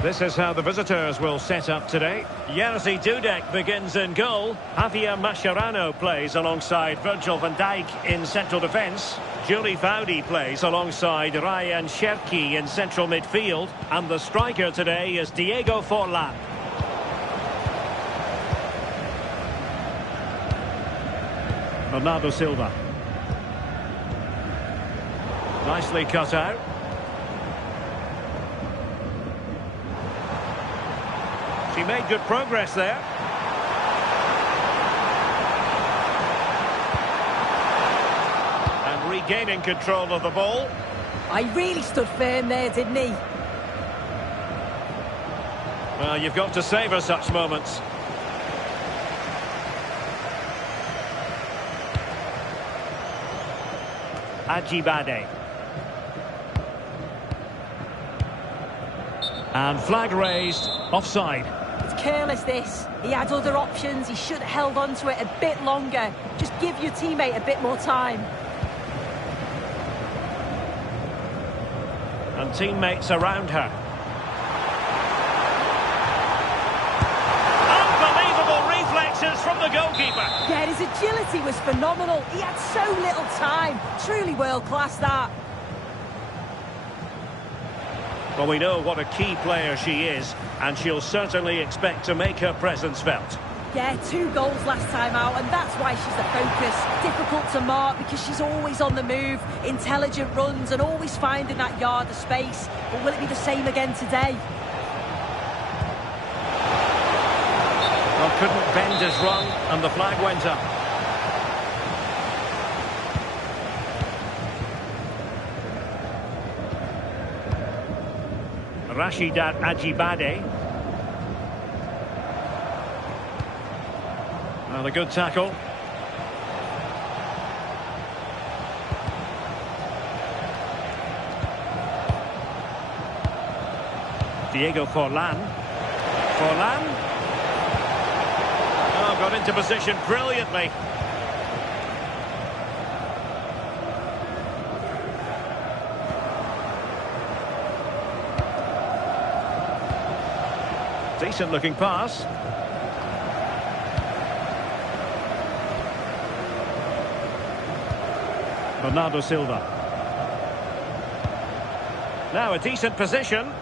This is how the visitors will set up today. Jerzy Dudek begins in goal. Javier Mascherano plays alongside Virgil van Dijk in central defence. Julie Vaudi plays alongside Ryan Cherki in central midfield. And the striker today is Diego Forlan. Bernardo Silva. Nicely cut out. She made good progress there. And regaining control of the ball. I really stood firm there, didn't he? Well, you've got to savour such moments. Ajibade. And flag raised, offside. It's careless, this. He had other options. He should have held on to it a bit longer. Just give your teammate a bit more time. And teammates around her. Unbelievable reflexes from the goalkeeper. Yeah, his agility was phenomenal. He had so little time. Truly world-class, that. Well, we know what a key player she is, and she'll certainly expect to make her presence felt. Yeah, 2 goals last time out, and that's why she's the focus. Difficult to mark because she's always on the move, intelligent runs, and always finding that yard of space. But will it be the same again today? Well, couldn't bend his run, and the flag went up. Rashidat Ajibade. Well, a good tackle. Diego Forlan. Forlan. Oh, got into position brilliantly. Decent looking pass. Bernardo Silva. Now a decent position.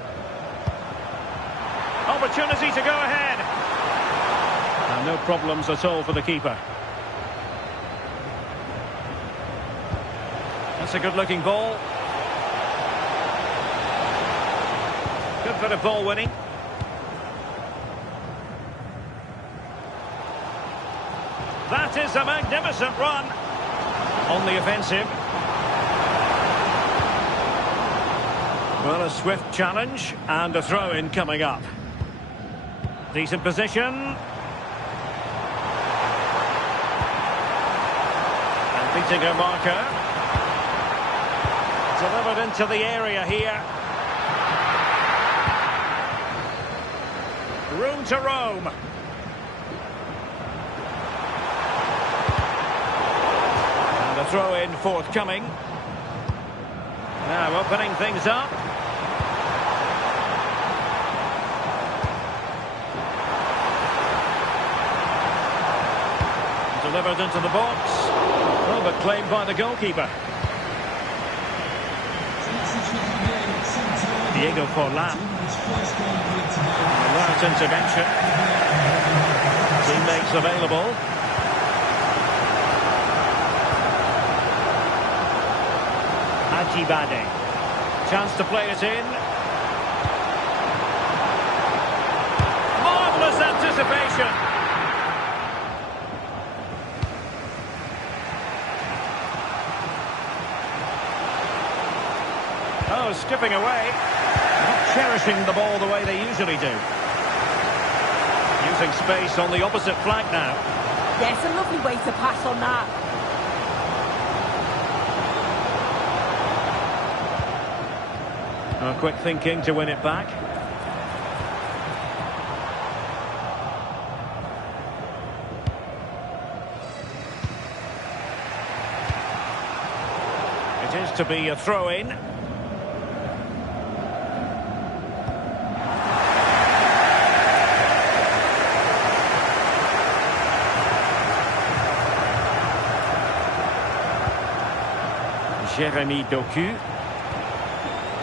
Opportunity to go ahead. And no problems at all for the keeper. That's a good looking ball. Good bit of ball winning. That is a magnificent run on the offensive. Well, a swift challenge and a throw-in coming up. Decent position. And beating her marker. Delivered into the area here. Room to roam. And a throw-in forthcoming. Now opening things up. Delivered into the box. Oh, but claimed by the goalkeeper. Diego Forlan. Alert intervention. Teammates available. Ajibade. Chance to play it in. Marvellous anticipation. Oh, skipping away. Not cherishing the ball the way they usually do. Using space on the opposite flank now. Yes, a lovely way to pass on that. Oh, quick thinking to win it back. It is to be a throw-in. Jeremy Doku.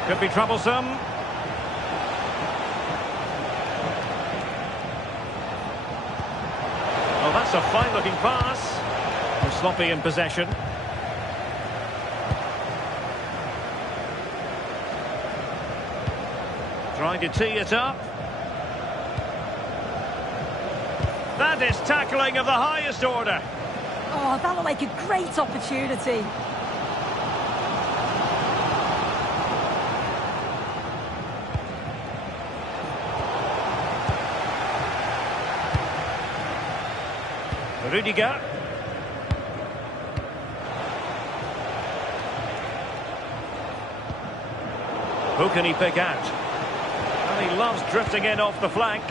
Could be troublesome. Oh, that's a fine-looking pass. They're sloppy in possession. Trying to tee it up. That is tackling of the highest order. Oh, that looked like a great opportunity. Rudiger. Who can he pick out? And he loves drifting in off the flank.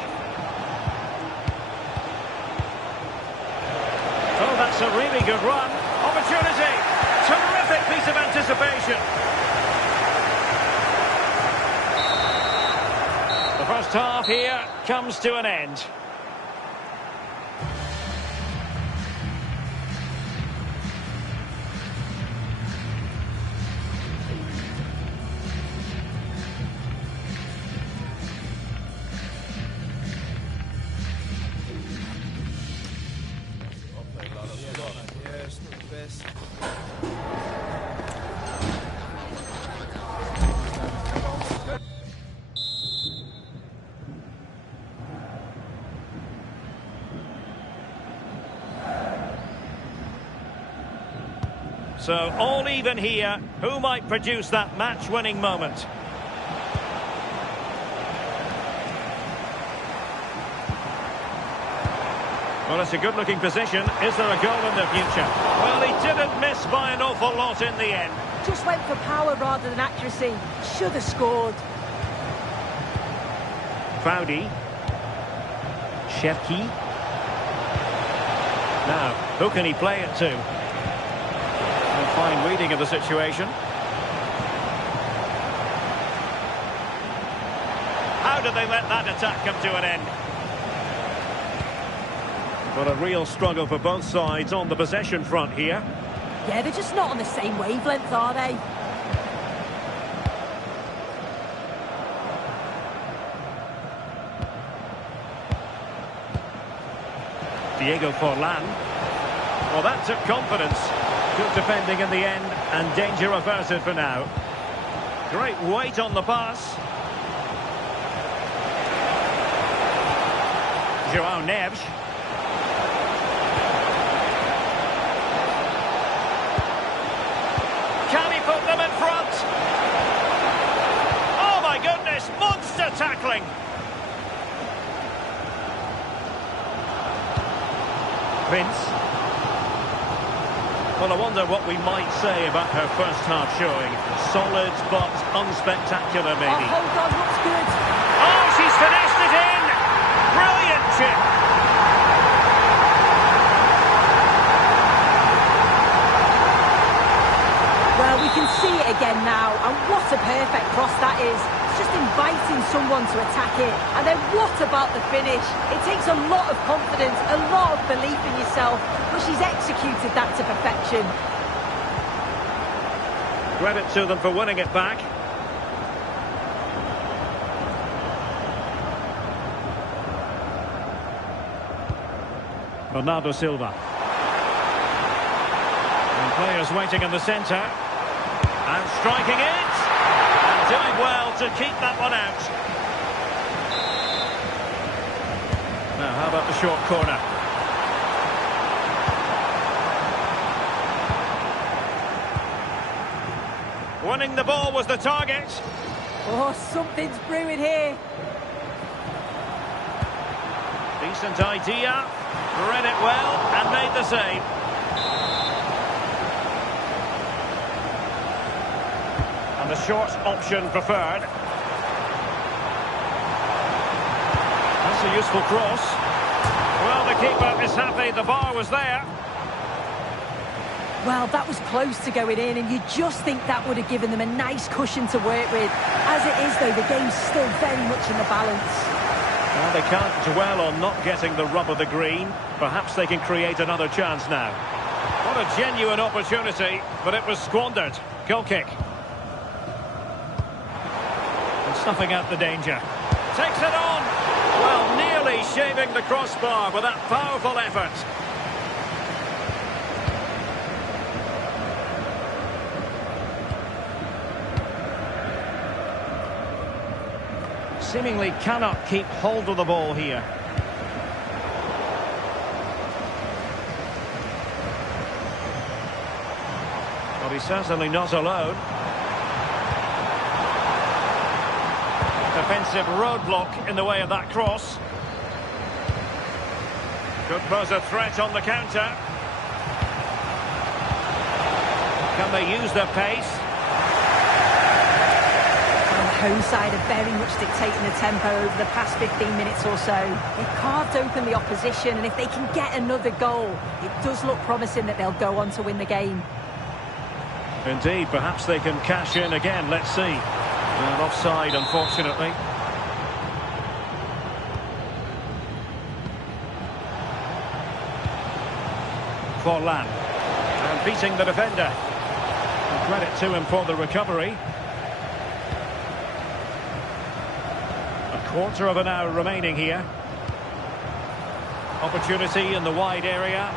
Oh, that's a really good run. Opportunity. Terrific piece of anticipation. The first half here comes to an end. So, all even here. Who might produce that match-winning moment? Well, it's a good-looking position. Is there a goal in the future? Well, he didn't miss by an awful lot in the end. Just went for power rather than accuracy. Should have scored. Foudy. Cherki. Now, who can he play it to? A fine reading of the situation. How did they let that attack come to an end? But a real struggle for both sides on the possession front here. Yeah, they're just not on the same wavelength, are they? Diego Forlan. Well, that took confidence. Good defending in the end, and danger averted for now. Great weight on the pass. Joao Neves. Can he put them in front? Oh my goodness, monster tackling. Vince. Well, I wonder what we might say about her first half showing. Solid, but unspectacular, maybe. Oh, hold on, looks good. Oh, she's finished it in! Brilliant chip! Well, we can see it again now, and what a perfect cross that is. It's just inviting someone to attack it. And then what about the finish? It takes a lot of confidence, a lot of belief in yourself, but she's executed that to perfection. Credit to them for winning it back. Bernardo Silva. And players waiting in the centre. And striking it. And doing well to keep that one out. Now, how about the short corner? Winning the ball was the target. Oh, something's brewing here. Decent idea. Read it well and made the save. And the short option preferred. That's a useful cross. Well, the keeper is happy the bar was there. Well, that was close to going in, and you just think that would have given them a nice cushion to work with. As it is, though, the game's still very much in the balance. Well, they can't dwell on not getting the rub of the green. Perhaps they can create another chance now. Not a genuine opportunity, but it was squandered. Goal kick. And snuffing out the danger. Takes it on! Well, nearly shaving the crossbar with that powerful effort. Seemingly cannot keep hold of the ball here. Well, he's certainly not alone. Defensive roadblock in the way of that cross. Could pose a threat on the counter. Can they use their pace? The home side are very much dictating the tempo over the past 15 minutes or so. They've carved open the opposition, and if they can get another goal, it does look promising that they'll go on to win the game. Indeed, perhaps they can cash in again. Let's see. And offside, unfortunately. Forlan. And beating the defender. And credit to him for the recovery. A quarter of an hour remaining here. Opportunity in the wide area.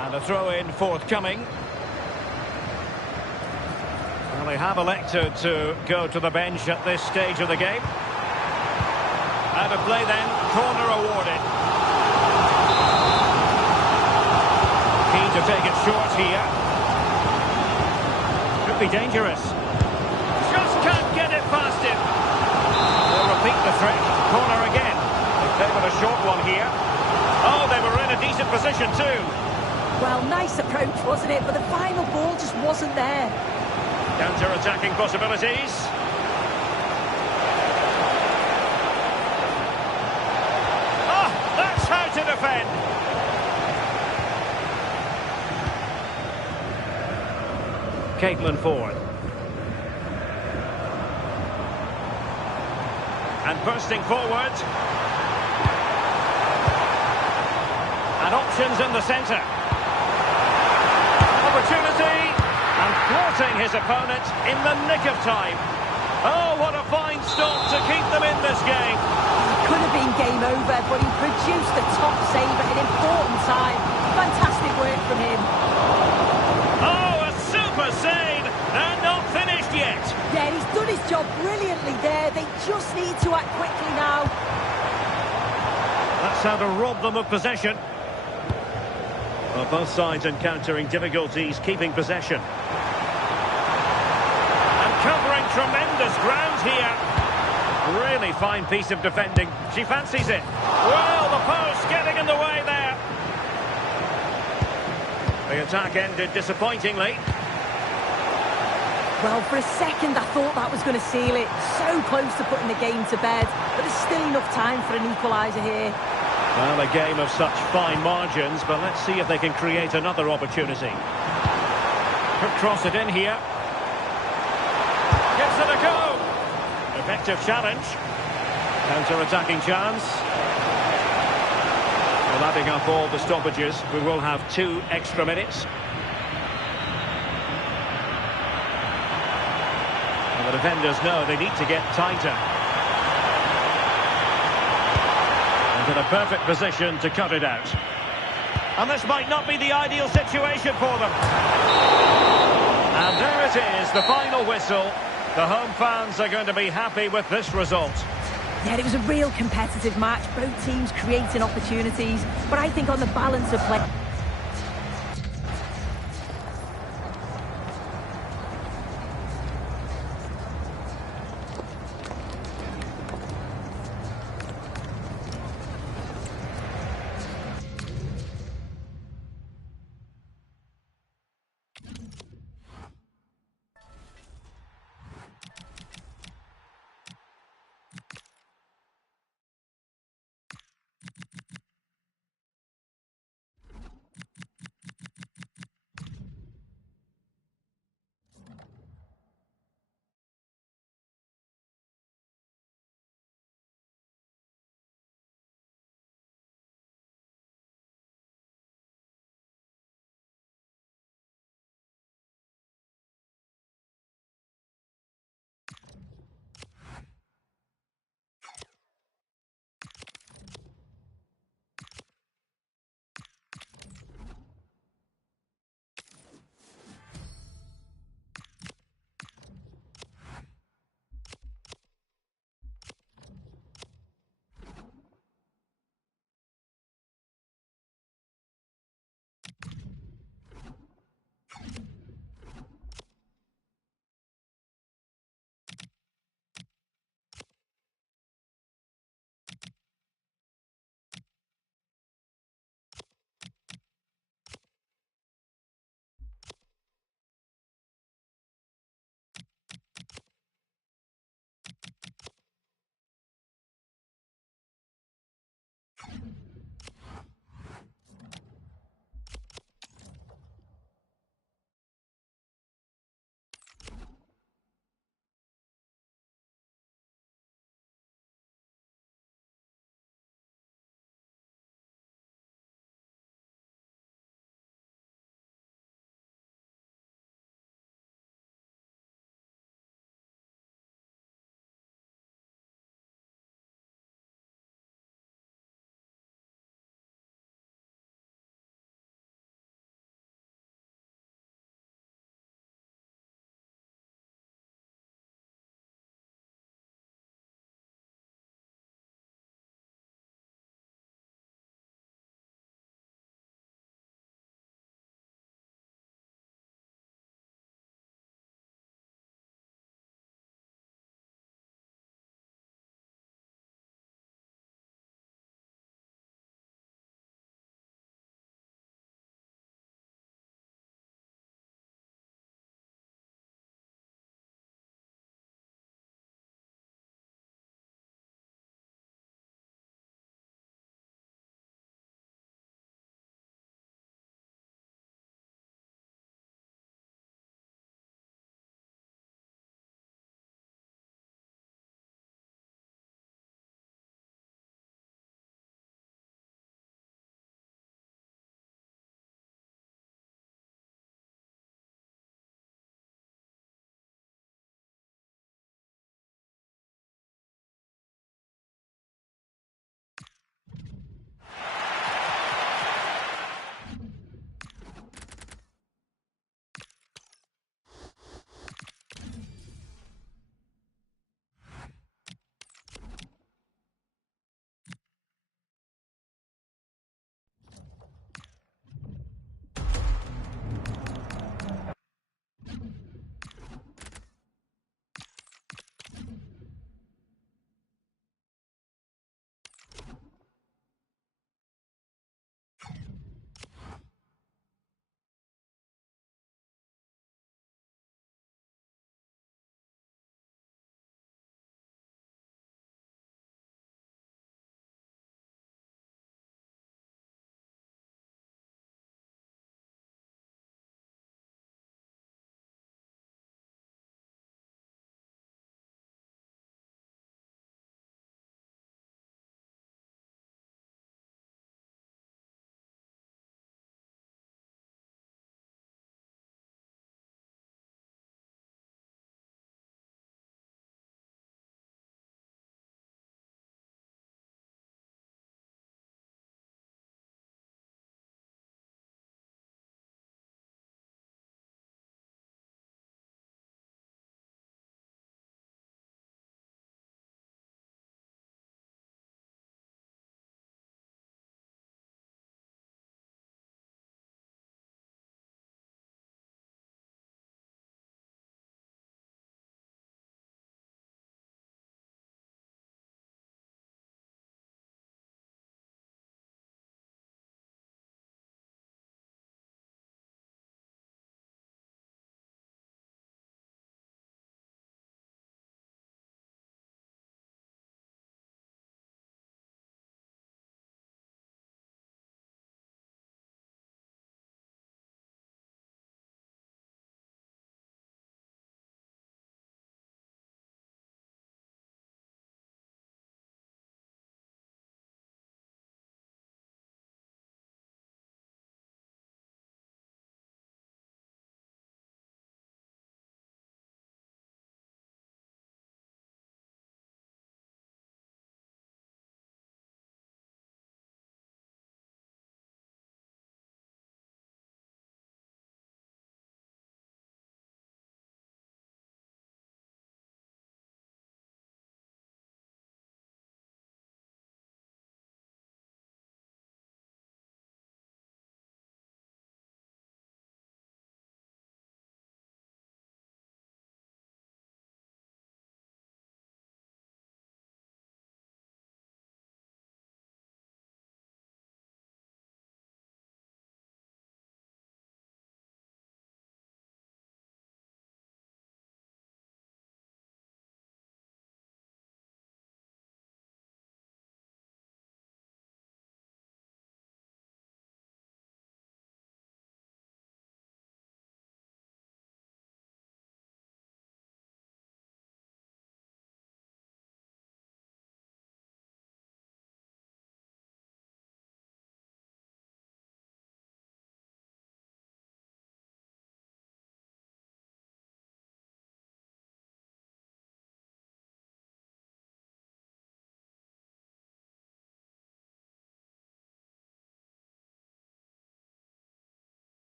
And a throw-in forthcoming. Well, they have elected to go to the bench at this stage of the game. Out of play then, corner awarded. Keen to take it short here. Could be dangerous. Just can't get it past him. They'll repeat the trick. Corner again. They favoured a short one here. Oh, they were in a decent position too. Well, nice approach, wasn't it? But the final ball just wasn't there. Counter-attacking possibilities. Oh, that's how to defend. Caitlin Ford. And bursting forward. And options in the centre. Opportunity, and thwarting his opponent in the nick of time. Oh, what a fine stop to keep them in this game. It could have been game over, but he produced the top save at an important time. Fantastic work from him. Oh, a super save, and not finished yet. Yeah, he's done his job brilliantly there. They just need to act quickly now. That's how to rob them of possession. Well, both sides encountering difficulties keeping possession. And covering tremendous ground here. Really fine piece of defending. She fancies it. Well, the post getting in the way there. The attack ended disappointingly. Well, for a second I thought that was going to seal it. So close to putting the game to bed. But there's still enough time for an equaliser here. Well, a game of such fine margins, but let's see if they can create another opportunity. Could cross it in here. Gives it a go. Effective challenge. Counter-attacking chance. Well, adding up all the stoppages, we will have 2 extra minutes. And the defenders know they need to get tighter. In a perfect position to cut it out. And this might not be the ideal situation for them. And there it is, the final whistle. The home fans are going to be happy with this result. Yeah, it was a real competitive match. Both teams creating opportunities. But I think on the balance of play...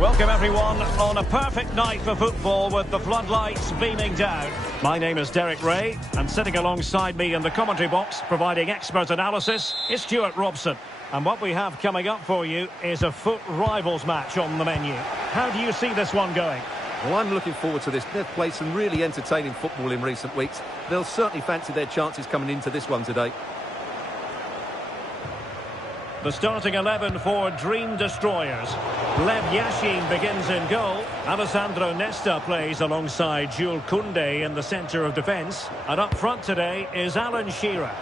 Welcome everyone on a perfect night for football with the floodlights beaming down. My name is Derek Ray, and sitting alongside me in the commentary box providing expert analysis is Stuart Robson. And what we have coming up for you is a FUT Rivals match on the menu. How do you see this one going? Well, I'm looking forward to this. They've played some really entertaining football in recent weeks. They'll certainly fancy their chances coming into this one today. The starting 11 for Dream Destroyers. Lev Yashin begins in goal. Alessandro Nesta plays alongside Jules Koundé in the centre of defence. And up front today is Alan Shearer.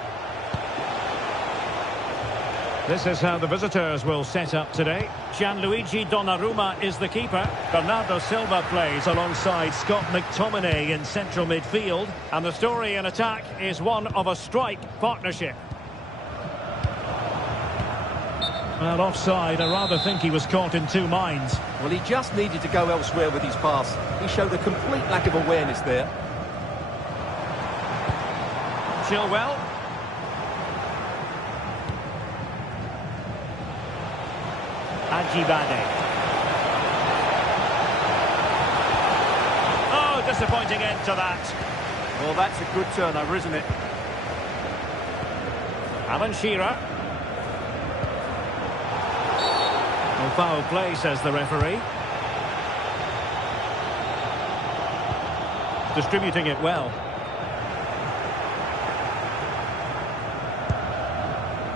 This is how the visitors will set up today. Gianluigi Donnarumma is the keeper. Bernardo Silva plays alongside Scott McTominay in central midfield. And the story in attack is one of a strike partnership. Well, offside, I rather think he was caught in two minds. Well, he just needed to go elsewhere with his pass. He showed a complete lack of awareness there. Chilwell. Ajibade. Oh, disappointing end to that. Well, that's a good turnover, isn't it? Alan Shearer. Well, foul play, says the referee. Distributing it well.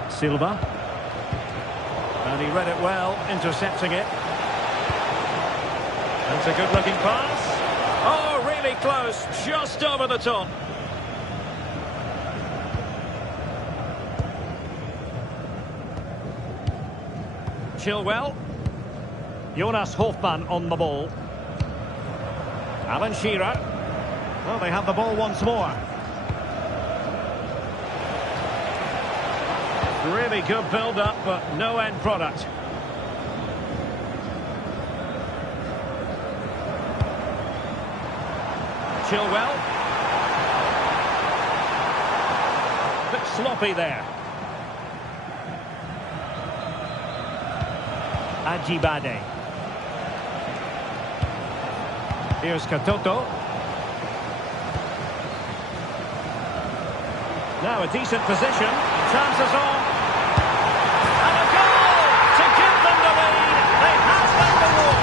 Silva. And he read it well, intercepting it. That's a good-looking pass. Oh, really close, just over the top. Chilwell. Jonas Hofmann on the ball. Alan Shearer. Well, they have the ball once more. Really good build-up, but no end product. Chilwell. Bit sloppy there. Ajibade. Here's Katoto. Now a decent position. Chances on. And a goal to give them the lead. They have won the war.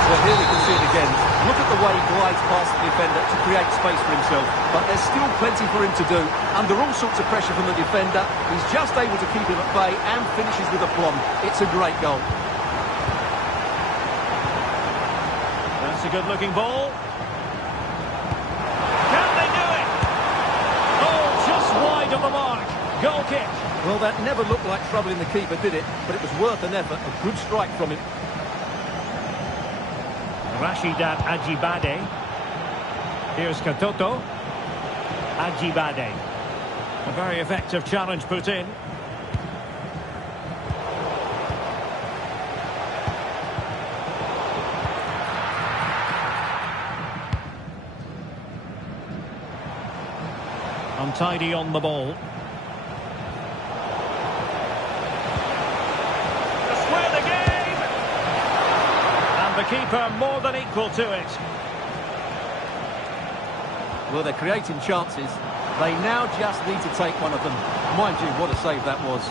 Well, here we can see it again. Look at the way he glides past the defender to create space for himself. But there's still plenty for him to do. Under all sorts of pressure from the defender, he's just able to keep him at bay and finishes with aplomb. It's a great goal. That's a good-looking ball. Can they do it? Oh, just wide of the mark. Goal kick. Well, that never looked like troubling the keeper, did it? But it was worth an effort. A good strike from him. Rashidat Ajibade. Here's Katoto. Ajibade. A very effective challenge put in. Untidy on the ball. To square the game! And the keeper more than equal to it. Well, they're creating chances. They now just need to take one of them. Mind you, what a save that was.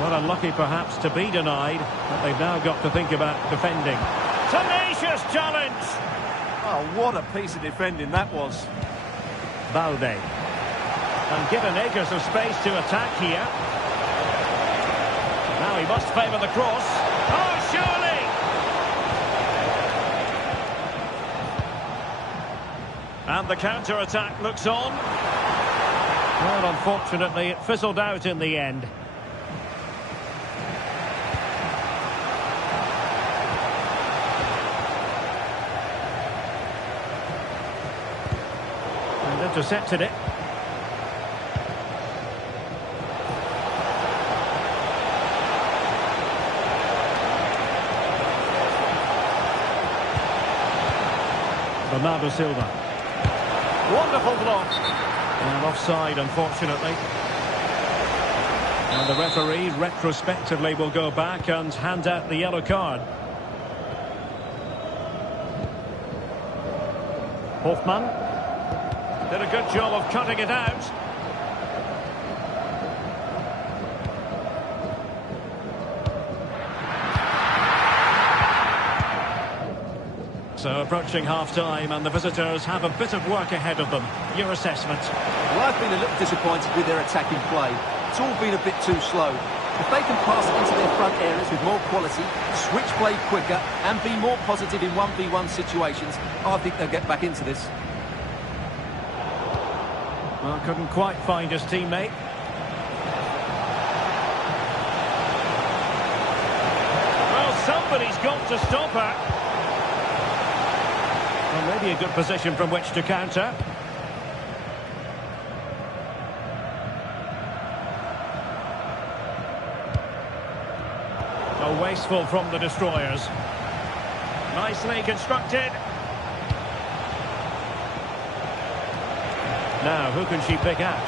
Well, unlucky perhaps to be denied, but they've now got to think about defending. Tenacious challenge! Oh, what a piece of defending that was. Balde. And given acres of space to attack here. Now he must favour the cross. Oh, surely! And the counter-attack looks on. Well, unfortunately, it fizzled out in the end. And intercepted it. Bernardo Silva. Wonderful block. And offside, unfortunately. And the referee retrospectively will go back and hand out the yellow card. Hofmann did a good job of cutting it out. So approaching half-time, and the visitors have a bit of work ahead of them. Your assessment? Well, I've been a little disappointed with their attacking play. It's all been a bit too slow. If they can pass it into their front areas with more quality, switch play quicker and be more positive in 1v1 situations, I think they'll get back into this. Well, couldn't quite find his teammate. Well, somebody's got to stop her. Well, maybe a good position from which to counter. Oh, wasteful from the destroyers. Nicely constructed. Now, who can she pick out?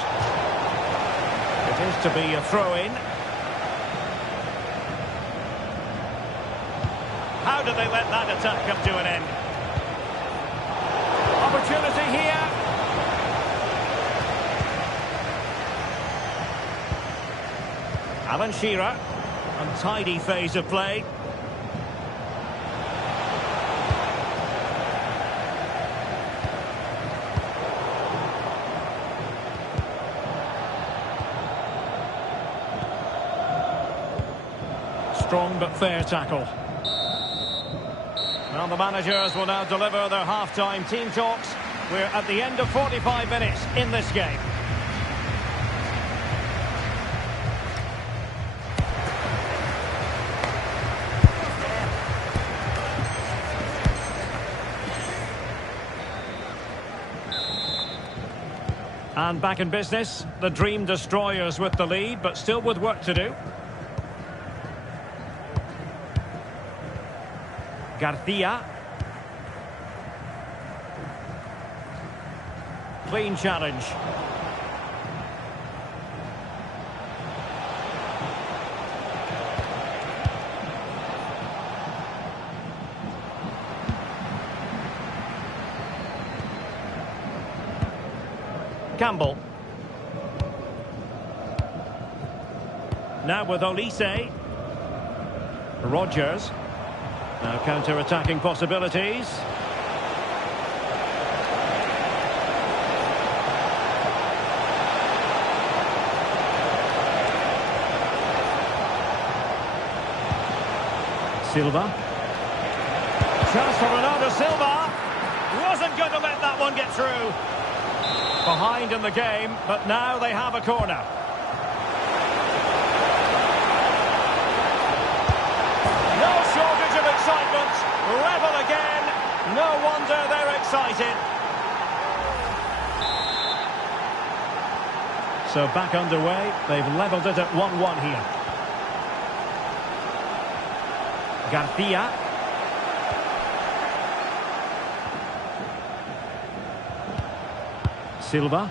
It is to be a throw-in. How did they let that attack come to an end? Opportunity here. Alan Shearer. Untidy phase of play. Strong but fair tackle. Well, the managers will now deliver their half-time team talks. We're at the end of 45 minutes in this game. And back in business, the Dream Destroyers with the lead, but still with work to do. Garcia. Clean challenge. Campbell. Now with Olise. Rodgers. Now counter-attacking possibilities. Silva. Chance for Bernardo Silva. Wasn't going to let that one get through. Behind in the game, but now they have a corner. No shortage of excitement. Revel again. No wonder they're excited. So back underway. They've levelled it at 1-1 here. Garcia. Silva.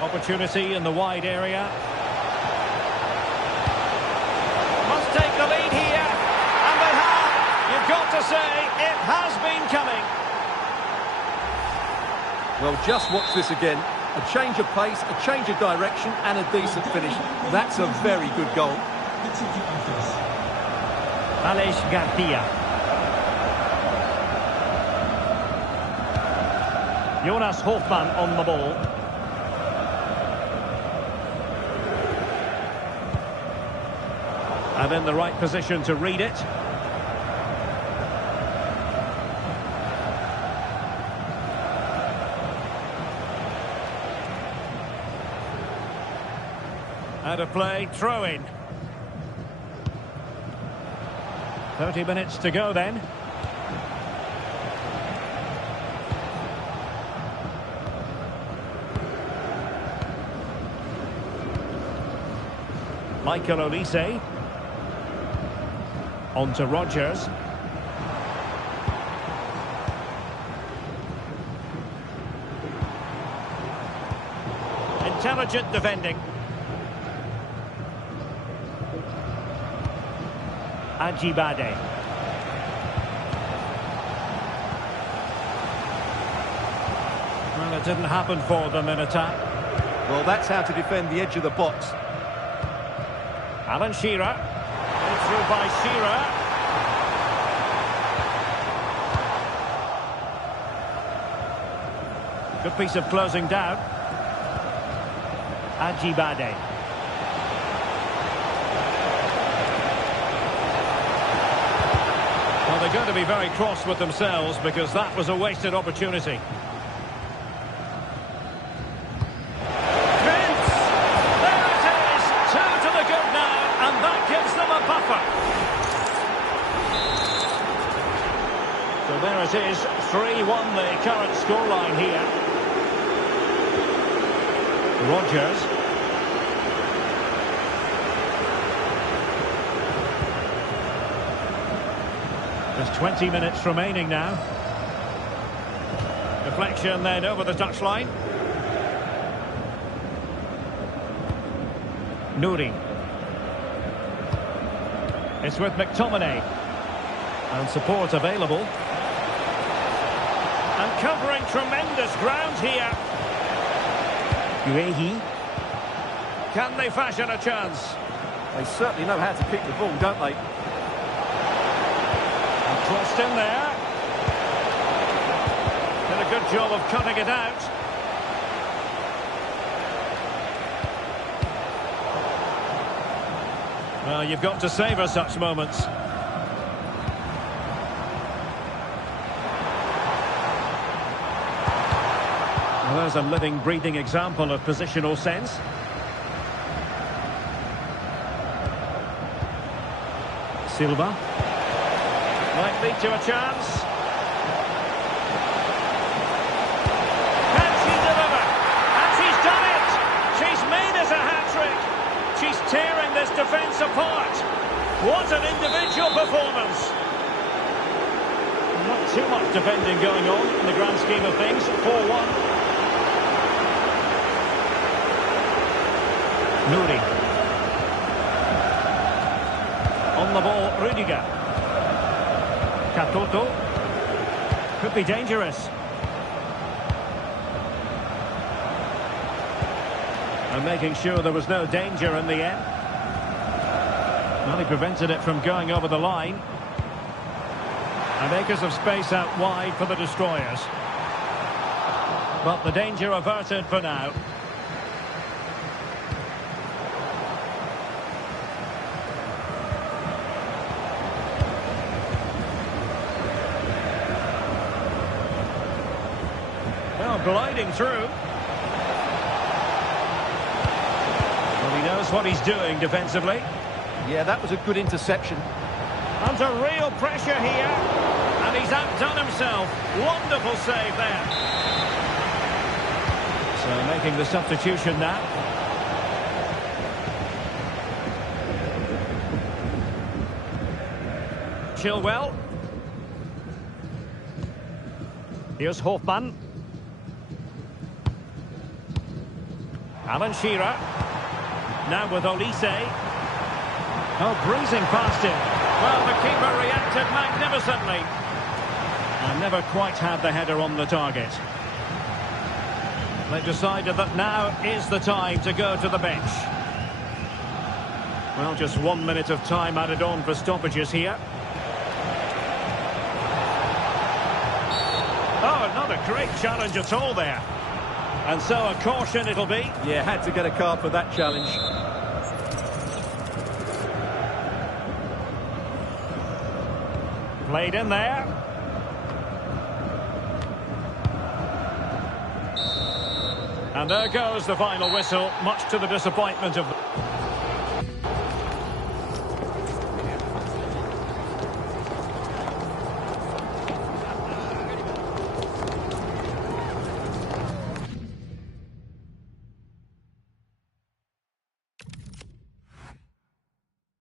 Opportunity in the wide area. Must take the lead here. And they have. You've got to say, it has been coming. Well, just watch this again. A change of pace, a change of direction, and a decent finish. That's a very good goal. Aleix Garcia. Jonas Hofmann on the ball. And in the right position to read it. Out of play, throw in. 30 minutes to go then. Michael Olise. On to Rodgers. Intelligent defending. Ajibade. Well, it didn't happen for them in attack. Well, that's how to defend the edge of the box. Alan Shearer. Played through by Shearer. Good piece of closing down. Ajibade. Well, they're going to be very cross with themselves because that was a wasted opportunity. Vince! There it is! 2 to the good now, and that gives them a buffer. So there it is, 3-1 the current scoreline here. Rodgers. There's 20 minutes remaining now. Deflection then over the touchline. Nouri. It's with McTominay. And support available. And covering tremendous ground here. Guehi. Can they fashion a chance? They certainly know how to kick the ball, don't they? And crossed in there. Did a good job of cutting it out. Well, you've got to savour such moments. Well, there's a living, breathing example of positional sense. Silva. Might lead to a chance. Can she deliver? And she's done it! She's made us a hat-trick! She's tearing this defence apart! What an individual performance! Not too much defending going on in the grand scheme of things. 4-1. Nouri. On the ball, Rudiger. Katoto. Could be dangerous. And making sure there was no danger in the end. Well, he prevented it from going over the line. And acres of space out wide for the destroyers. But the danger averted for now. Well, gliding through. Well, he knows what he's doing defensively. Yeah, that was a good interception. Under real pressure here. And he's outdone himself. Wonderful save there. So making the substitution now. Chilwell. Here's Hofmann. Alan Shearer. Now with Olise. Oh, breezing past him. Well, the keeper reacted magnificently. And never quite had the header on the target. They decided that now is the time to go to the bench. Well, just 1 minute of time added on for stoppages here. Oh, not a great challenge at all there. And so a caution it'll be. Yeah, had to get a card for that challenge. Played in there. And there goes the final whistle, much to the disappointment of...